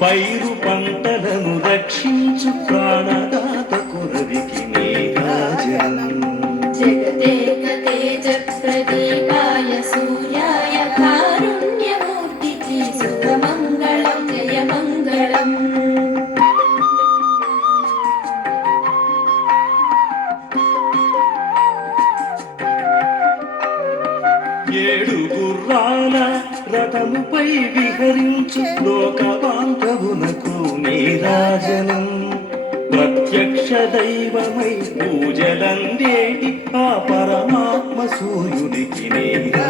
పైరు పంటలను రక్షించు ప్రాణదాత కురవికి నీరాజనం జగదేక తేజ ప్రదీపాయ సూర్యాయ కారుణ్యమూర్తికి శుభమంగళం జయమంగళం. ఏడు గుర్రాల రథముపై విహరించు లోక బాంధవునకు నీరాజనం. ప్రత్యక్ష దైవమై పూజలందేటి ఆ పరమాత్మ సూర్యుడికి నీరా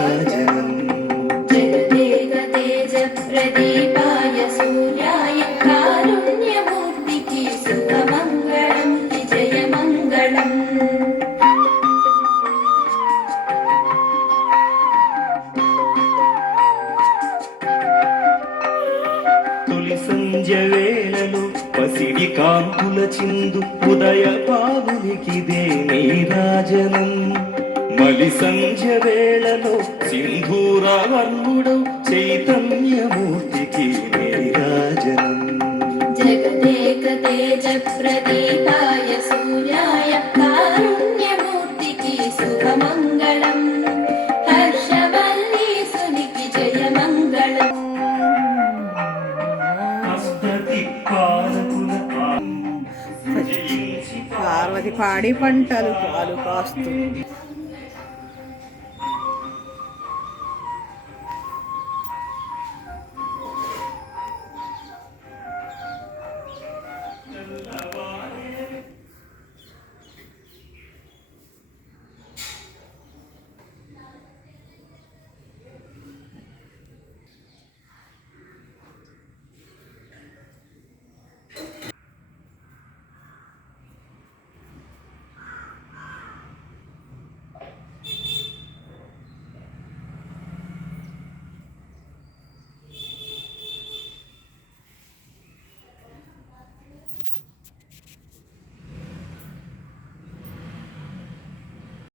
తొలి సంధ్య వేళలో పసిడి కాంతుల చిందు ఉదయ పావునికిదే నీరాజనం మలి సంధ్య వేళలో సింధూర వర్ణుడౌ చైతన్యమూర్తికి నీరాజనం జగదేక తేజ ప్రదీపాయ సూర్యా పార్వతి పాడి పంటలు పాలు కాస్తూ.